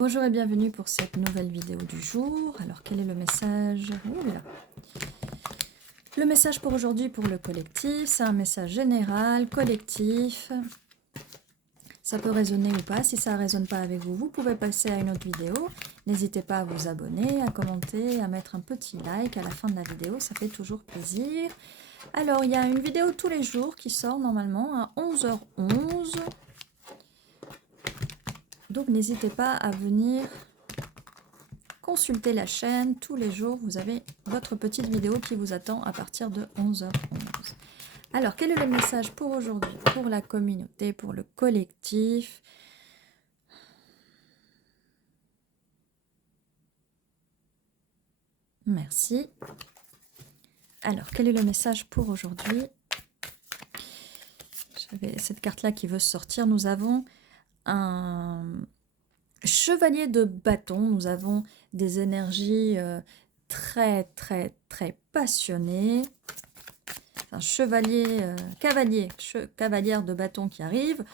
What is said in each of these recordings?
Bonjour et bienvenue pour cette nouvelle vidéo du jour. Alors quel est le message? Oula. Le message pour aujourd'hui pour le collectif, c'est un message général, collectif. Ça peut résonner ou pas. Si ça ne résonne pas avec vous, vous pouvez passer à une autre vidéo. N'hésitez pas à vous abonner, à commenter, à mettre un petit like à la fin de la vidéo. Ça fait toujours plaisir. Alors, il y a une vidéo tous les jours qui sort normalement à 11h11. Donc, n'hésitez pas à venir consulter la chaîne. Tous les jours, vous avez votre petite vidéo qui vous attend à partir de 11h11. Alors, quel est le message pour aujourd'hui, pour la communauté, pour le collectif? Merci. Alors, quel est le message pour aujourd'hui? J'avais cette carte-là qui veut sortir. Nous avons un chevalier de bâton. Nous avons des énergies très passionnées. Un chevalier, cavalière de bâton qui arrive.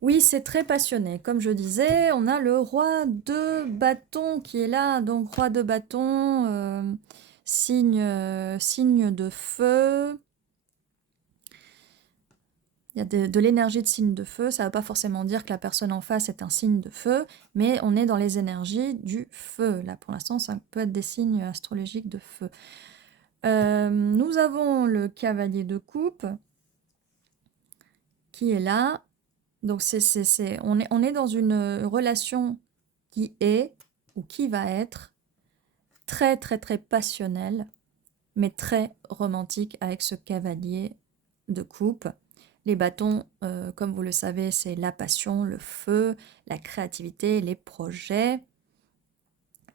Oui, c'est très passionné. Comme je disais, on a le roi de bâton qui est là. Donc, roi de bâton, signe de feu. Il y a de l'énergie de signe de feu. Ça ne veut pas forcément dire que la personne en face est un signe de feu, mais on est dans les énergies du feu. Là, pour l'instant, ça peut être des signes astrologiques de feu. Nous avons le cavalier de coupe qui est là. Donc, on est dans une relation qui est ou qui va être très passionnelle, mais très romantique avec ce cavalier de coupe. Les bâtons, comme vous le savez, c'est la passion, le feu, la créativité, les projets.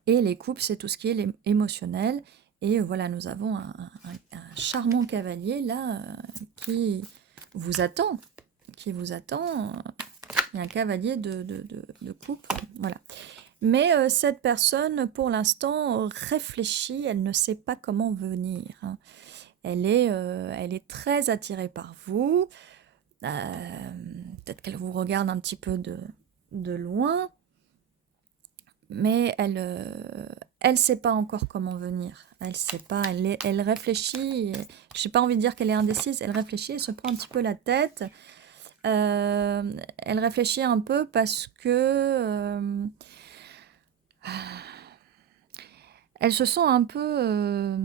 Et les coupes, c'est tout ce qui est émotionnel. Et voilà, nous avons un charmant cavalier là qui vous attend. Qui vous attend. Il y a un cavalier de coupe. Voilà. Mais cette personne, pour l'instant, réfléchit. Elle ne sait pas comment venir. Hein. Elle est très attirée par vous. Peut-être qu'elle vous regarde un petit peu de loin. Mais elle sait pas encore comment venir. Elle sait pas. Elle réfléchit. J'ai pas envie de dire qu'elle est indécise. Elle réfléchit. Elle se prend un petit peu la tête. Elle réfléchit un peu parce que elle se sent un peu,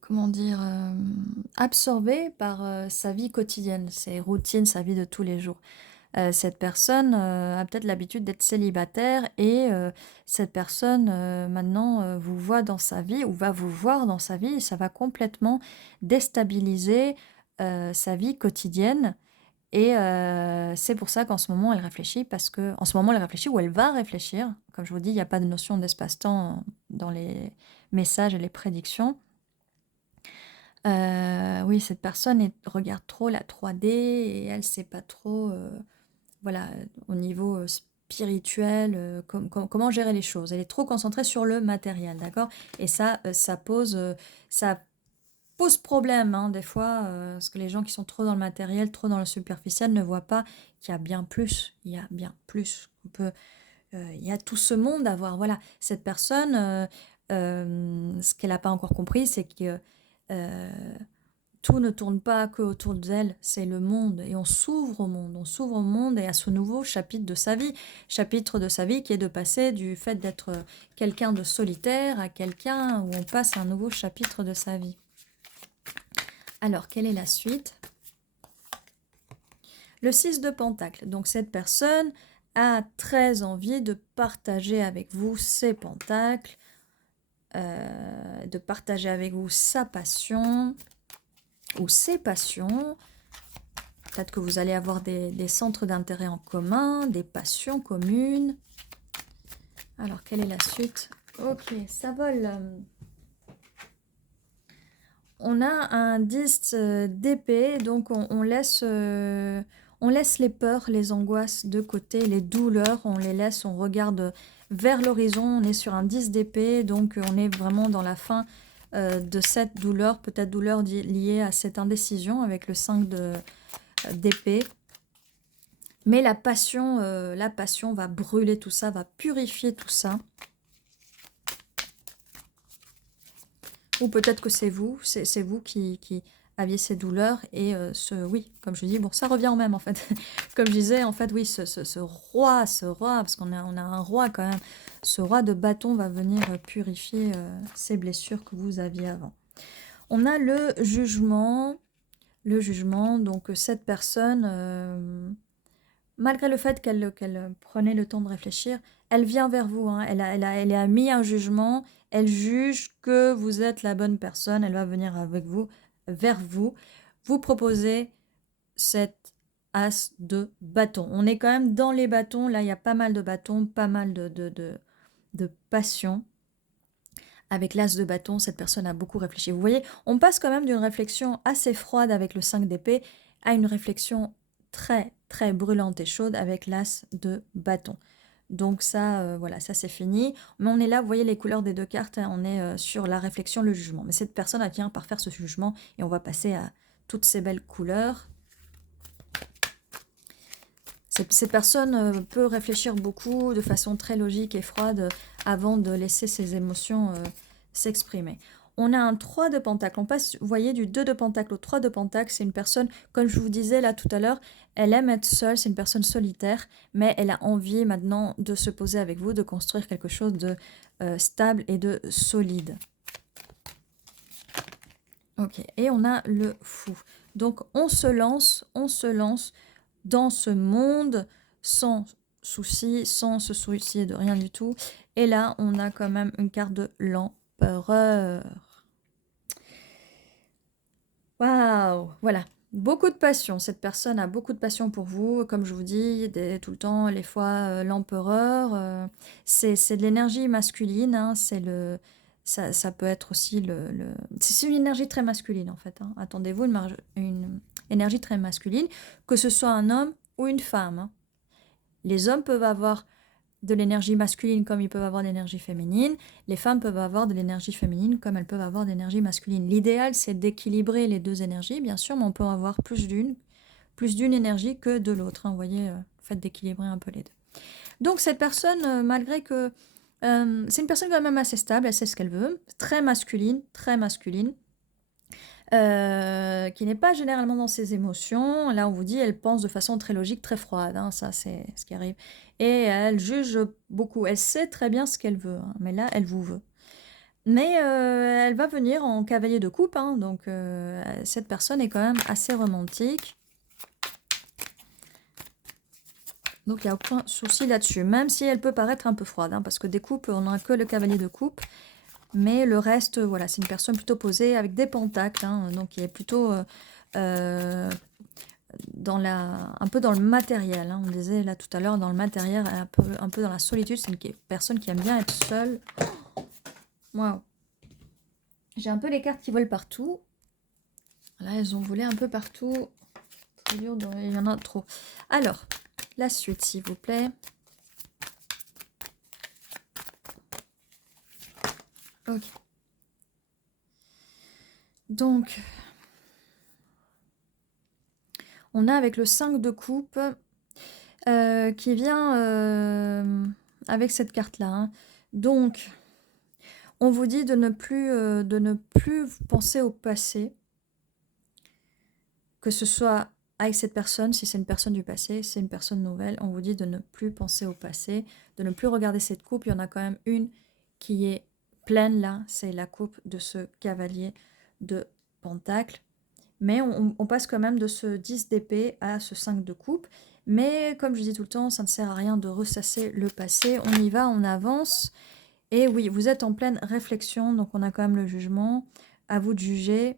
comment dire, absorbée par sa vie quotidienne, ses routines, sa vie de tous les jours. Cette personne a peut-être l'habitude d'être célibataire et cette personne maintenant vous voit dans sa vie ou va vous voir dans sa vie et ça va complètement déstabiliser sa vie quotidienne. Et c'est pour ça qu'en ce moment, elle réfléchit, parce que en ce moment, elle réfléchit ou elle va réfléchir. Comme je vous dis, il n'y a pas de notion d'espace-temps dans les messages et les prédictions. Oui, cette personne regarde trop la 3D et elle ne sait pas trop, voilà, au niveau spirituel, comment gérer les choses. Elle est trop concentrée sur le matériel, d'accord? Et ça, ça pose problème, hein, des fois, parce que les gens qui sont trop dans le matériel, trop dans le superficiel, ne voient pas qu'il y a bien plus. Il y a bien plus. Il y a tout ce monde à voir. Voilà, cette personne, ce qu'elle n'a pas encore compris, c'est que tout ne tourne pas que autour d'elle, c'est le monde. Et on s'ouvre au monde. On s'ouvre au monde et à ce nouveau chapitre de sa vie. Chapitre de sa vie qui est de passer du fait d'être quelqu'un de solitaire à quelqu'un où on passe à un nouveau chapitre de sa vie. Alors, quelle est la suite? Le 6 de Pentacle. Donc, cette personne a très envie de partager avec vous ses pentacles, de partager avec vous sa passion ou ses passions. Peut-être que vous allez avoir des centres d'intérêt en commun, des passions communes. Alors, quelle est la suite? Ok, ça vole. On a un 10 d'épée, donc on laisse les peurs, les angoisses de côté, les douleurs, on les laisse, on regarde vers l'horizon, on est sur un 10 d'épée, donc on est vraiment dans la fin de cette douleur, peut-être douleur liée à cette indécision avec le 5 d'épée. Mais la passion va brûler tout ça, va purifier tout ça. Ou peut-être que c'est vous qui aviez ces douleurs et oui, comme je dis, bon, ça revient au même en fait. Comme je disais, en fait, oui, ce roi, parce qu'on on a un roi quand même, ce roi de bâton va venir purifier ces blessures que vous aviez avant. On a le jugement, donc cette personne, malgré le fait qu'elle prenait le temps de réfléchir, elle vient vers vous, hein. Elle a mis un jugement, elle juge que vous êtes la bonne personne, elle va venir avec vous, vers vous, vous proposer cette as de bâton. On est quand même dans les bâtons, là il y a pas mal de bâtons, pas mal de passion. Avec l'as de bâton, cette personne a beaucoup réfléchi. Vous voyez, on passe quand même d'une réflexion assez froide avec le 5 d'épée à une réflexion très, très brûlante et chaude avec l'as de bâton. Donc ça, voilà, ça c'est fini. Mais on est là, vous voyez les couleurs des deux cartes, hein, on est sur la réflexion, le jugement. Mais cette personne, elle vient par faire ce jugement et on va passer à toutes ces belles couleurs. Cette personne peut réfléchir beaucoup de façon très logique et froide avant de laisser ses émotions s'exprimer. On a un 3 de pentacle. On passe, vous voyez, du 2 de pentacle au 3 de pentacle. C'est une personne, comme je vous disais là tout à l'heure, elle aime être seule, c'est une personne solitaire, mais elle a envie maintenant de se poser avec vous, de construire quelque chose de stable et de solide. Ok, et on a le fou. Donc on se lance dans ce monde sans souci, sans se soucier de rien du tout. Et là, on a quand même une carte de l'empereur. Waouh, voilà. Beaucoup de passion. Cette personne a beaucoup de passion pour vous. Comme je vous dis, tout le temps, les fois, l'empereur. C'est de l'énergie masculine. Hein, ça peut être aussi c'est une énergie très masculine, en fait. Hein. Attendez-vous, une énergie très masculine, que ce soit un homme ou une femme. Hein. Les hommes peuvent avoir de l'énergie masculine comme ils peuvent avoir de l'énergie féminine. Les femmes peuvent avoir de l'énergie féminine comme elles peuvent avoir de l'énergie masculine. L'idéal, c'est d'équilibrer les deux énergies, bien sûr, mais on peut avoir plus d'une énergie que de l'autre. Hein, vous voyez, le fait d'équilibrer un peu les deux. Donc cette personne, malgré que... c'est une personne quand même assez stable, elle sait ce qu'elle veut, très masculine, qui n'est pas généralement dans ses émotions. Là, on vous dit, elle pense de façon très logique, très froide. Hein, ça, c'est ce qui arrive. Et elle juge beaucoup. Elle sait très bien ce qu'elle veut. Hein, mais là, elle vous veut. Mais elle va venir en cavalier de coupe. Hein, donc, cette personne est quand même assez romantique. Donc, il n'y a aucun souci là-dessus. Même si elle peut paraître un peu froide. Hein, parce que des coupes, on n'a que le cavalier de coupe. Mais le reste, voilà, c'est une personne plutôt posée avec des pentacles, hein, donc qui est plutôt un peu dans le matériel. Hein, on disait là tout à l'heure, dans le matériel, un peu dans la solitude. C'est une personne qui aime bien être seule. Waouh. J'ai un peu les cartes qui volent partout. Là, elles ont volé un peu partout. Très dur, il y en a trop. Alors, la suite, s'il vous plaît. Ok. Donc, on a avec le 5 de coupe qui vient avec cette carte-là. Hein. Donc, on vous dit de ne plus penser au passé, que ce soit avec cette personne, si c'est une personne du passé, c'est une personne nouvelle, on vous dit de ne plus penser au passé, de ne plus regarder cette coupe. Il y en a quand même une qui est pleine là, c'est la coupe de ce cavalier de pentacle. Mais on passe quand même de ce 10 d'épée à ce 5 de coupe. Mais comme je dis tout le temps, ça ne sert à rien de ressasser le passé. On y va, on avance. Et oui, vous êtes en pleine réflexion, donc on a quand même le jugement. À vous de juger.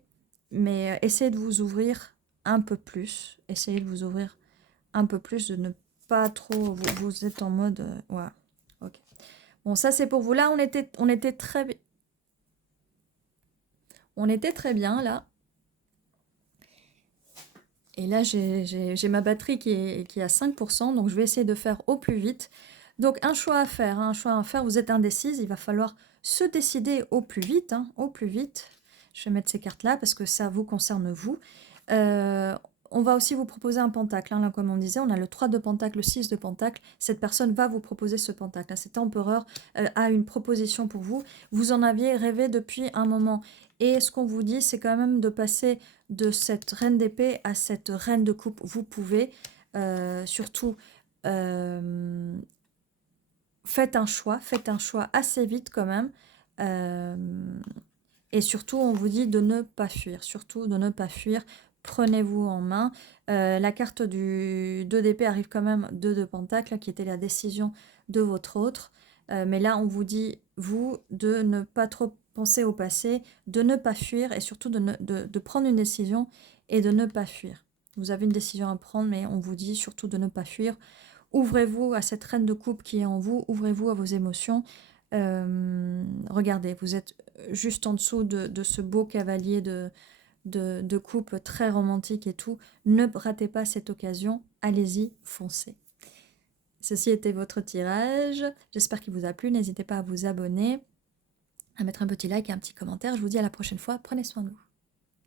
Mais essayez de vous ouvrir un peu plus. Essayez de vous ouvrir un peu plus, de ne pas trop... Vous êtes en mode... ouais, ok. Bon, ça c'est pour vous. Là, on était très... On était très bien, là. Et là, j'ai ma batterie qui est à 5%, donc je vais essayer de faire au plus vite. Donc, un choix à faire, hein, vous êtes indécise, il va falloir se décider au plus vite, hein, au plus vite. Je vais mettre ces cartes-là parce que ça vous concerne vous. On on va aussi vous proposer un pentacle, hein, là, comme on disait, on a le 3 de pentacle, le 6 de pentacle. Cette personne va vous proposer ce pentacle. Là, cet empereur a une proposition pour vous. Vous en aviez rêvé depuis un moment. Et ce qu'on vous dit, c'est quand même de passer de cette reine d'épée à cette reine de coupe. Vous pouvez, surtout, faites un choix assez vite quand même. Et surtout, on vous dit de ne pas fuir. Surtout, de ne pas fuir. Prenez-vous en main. La carte du 2 d'épée arrive quand même 2 de pentacle, qui était la décision de votre autre. Mais là, on vous dit, vous, de ne pas trop penser au passé, de ne pas fuir et surtout de prendre une décision et de ne pas fuir. Vous avez une décision à prendre, mais on vous dit surtout de ne pas fuir. Ouvrez-vous à cette reine de coupe qui est en vous, ouvrez-vous à vos émotions. Regardez, vous êtes juste en dessous de ce beau cavalier de coupe très romantique et tout. Ne ratez pas cette occasion, allez-y, foncez. Ceci était votre tirage, j'espère qu'il vous a plu, n'hésitez pas à vous abonner, à mettre un petit like et un petit commentaire. Je vous dis à la prochaine fois, prenez soin de vous.